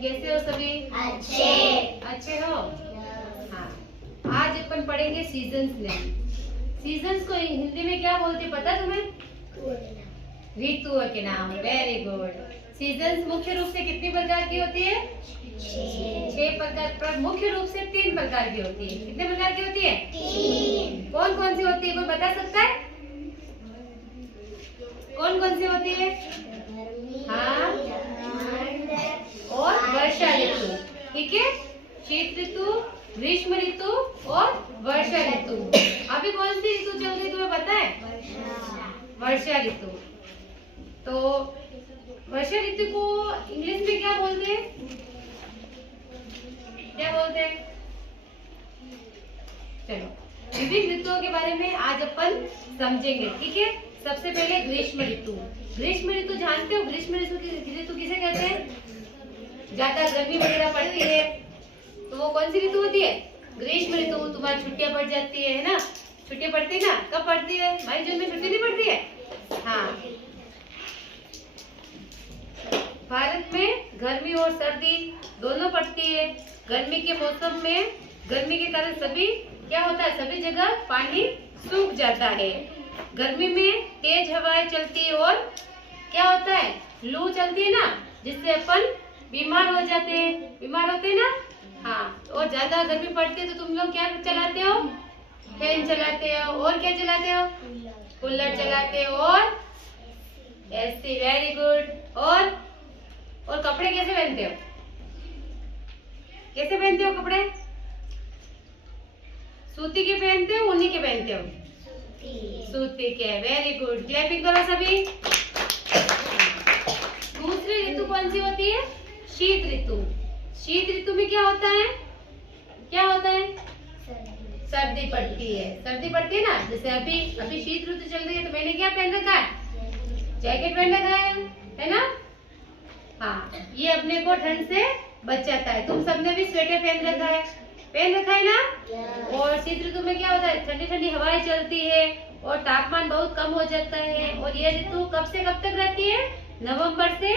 कैसे हो सभी? अच्छे हो? हाँ, आज अपन पढ़ेंगे सीजन्स नेम। सीजन्स को हिंदी में क्या बोलते पता तुम्हें? ऋतुओं के नाम। Very good. सीजन्स मुख्य रूप से कितनी प्रकार की होती है? 6 प्रकार, पर मुख्य रूप से 3 प्रकार की होती है। कितने प्रकार की होती है? 3। कौन कौन सी होती है, कोई बता सकता है? कौन कौन सी होती है? हाँ, और वर्षा ऋतु। ठीक है, शीत ऋतु, ग्रीष्म ऋतु और वर्षा ऋतु। अभी कौन सी ऋतु चल रही तुम्हें पता है? वर्षा ऋतु। तो वर्षा ऋतु को इंग्लिश में क्या बोलते हैं? क्या बोलते हैं? चलो विभिन्न ऋतुओं के बारे में आज अपन समझेंगे। ठीक है, सबसे पहले ग्रीष्म ऋतु। ग्रीष्म ऋतु जानते हो? ग्रीष्म ऋतु किसे कहते हैं? ज्यादा गर्मी वगैरह पड़ती है तो वो कौन सी ऋतु होती है? ग्रीष्म ऋतु। तुम्हारी छुट्टियां पड़ जाती है ना? छुट्टियां पड़ती है ना? कब पड़ती है? मई जून में छुट्टी नहीं पड़ती है? हाँ, भारत में गर्मी और सर्दी दोनों पड़ती है। गर्मी के मौसम में गर्मी के कारण सभी क्या होता है? सभी जगह पानी सूख जाता है। गर्मी में तेज हवाएं चलती है और क्या होता है? लू चलती है ना, जिससे अपन बीमार हो जाते हैं। बीमार होते हैं ना? हाँ, और ज्यादा गर्मी पड़ती है तो तुम लोग क्या चलाते हो? फैन चलाते हो। और क्या चलाते हो? कूलर चलाते हो और एसी। Very good. और कपड़े कैसे पहनते हो? कैसे पहनते हो कपड़े? सूती के पहनते हो, ऊनी के पहनते हो? सूती के। Very good. क्लैपिंग करो सभी। दूसरी ऋतु कौन सी होती है? शीत ऋतु। शीत ऋतु में क्या होता है? क्या होता है? सर्दी पड़ती है। सर्दी पड़ती है ना, जैसे अभी शीत ऋतु चल रही है तो मैंने क्या पहन रखा है? जैकेट पहन रखा है ना? हाँ, ये अपने को ठंड से बचाता है। तुम सबने भी स्वेटर पहन रखा है ना? और शीत ऋतु में क्या होता है? ठंडी ठंडी हवाएं चलती है और तापमान बहुत कम हो जाता है। और ये ऋतु कब से कब तक रहती है? नवंबर से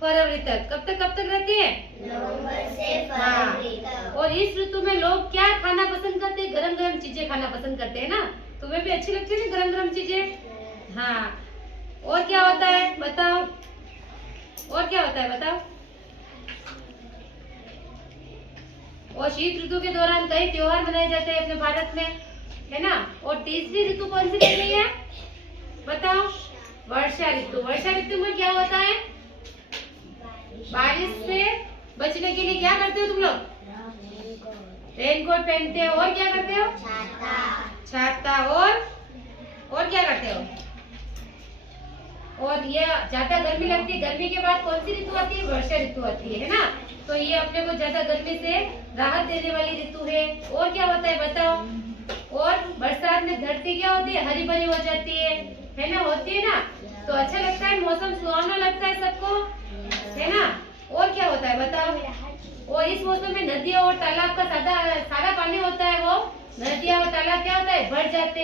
फरवरी तक। कब तक रहती है? नवंबर से फरवरी तक। और इस ऋतु में लोग क्या खाना पसंद करते हैं? गरम गरम चीजें खाना पसंद करते हैं ना? तुम्हें भी अच्छी लगती है ना गरम गरम चीजें? हाँ, और क्या होता है बताओ? और क्या होता है बताओ? और शीत ऋतु के दौरान कई त्योहार मनाए जाते हैं अपने भारत में, है ना? और तीसरी ऋतु कौन सी चल रही है बताओ? वर्षा ऋतु। वर्षा ऋतु में क्या होता है? बारिश से बचने के लिए क्या करते हो तुम लोग? रेनकोट पहनते हो। और क्या करते हो? छाता। और क्या करते हो? और ये ज्यादा गर्मी लगती है, गर्मी के बाद कौन सी ऋतु आती है? वर्षा ऋतु आती है ना? तो ये अपने को ज्यादा गर्मी से राहत देने वाली ऋतु है। और क्या होता है बताओ? और बरसात में धरती क्या होती है? हरी भरी हो जाती है ना? होती है ना? तो अच्छा लगता है, मौसम सुहावना लगता है सबको, है ना? और क्या होता है बताओ? और इस मौसम में नदियों और तालाब का सारा पानी होता है, वो नदियाँ और तालाब क्या होता है? भर जाते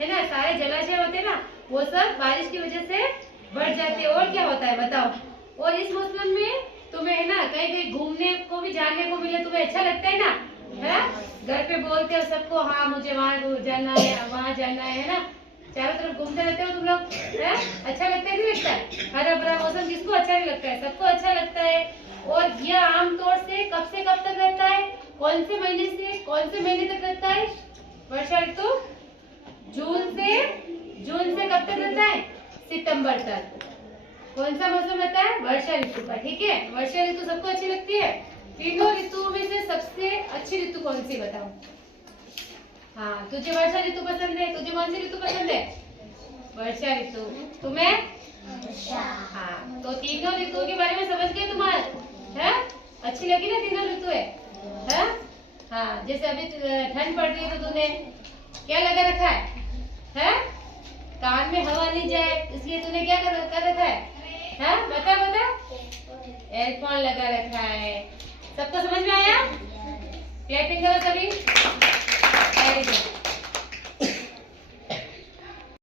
है ना? सारे जलाशय होते हैं ना, वो सब बारिश की वजह से बढ़ जाते हैं। और क्या होता है बताओ? और इस मौसम में तुम्हें है ना कहीं घूमने को भी जाने को मिले, तुम्हें अच्छा लगता है ना? है? घर पे बोलते हो सबको, हाँ मुझे वहाँ जाना है, वहाँ जाना है ना? चारों तरफ घूमते रहते हो तुम लोग, है? अच्छा लगता है नहीं लगता है? हरा भरा मौसम किसको अच्छा नहीं लगता है? सबको अच्छा लगता है। और यह आमतौर से कब तक रहता है? कौन से महीने तक रहता है वर्षा ऋतु? जून से कब तक रहता है? सितंबर तक। कौन सा मौसम रहता है? वर्षा ऋतु का। ठीक है, वर्षा ऋतु सबको अच्छी लगती है। तीनों ऋतुओं में से सबसे अच्छी ऋतु कौन सी बताओ? हाँ, तुझे वर्षा ऋतु पसंद है। तुझे कौन सी ऋतु पसंद है? वर्षा ऋतु। तुम्हें? हाँ, तो तीनों ऋतुओं के बारे में समझ गए तुम्हारे? है? अच्छी लगी ना तीनों ऋतु है? हाँ, जैसे अभी ठंड पड़ रही है तो तूने क्या लगा रखा है? कान में हवा नहीं जाए इसलिए तूने क्या कर रखा है? बता एयरफोन लगा रखा है। सबको समझ में आया? क्लैपिंग करो सभी। Very good.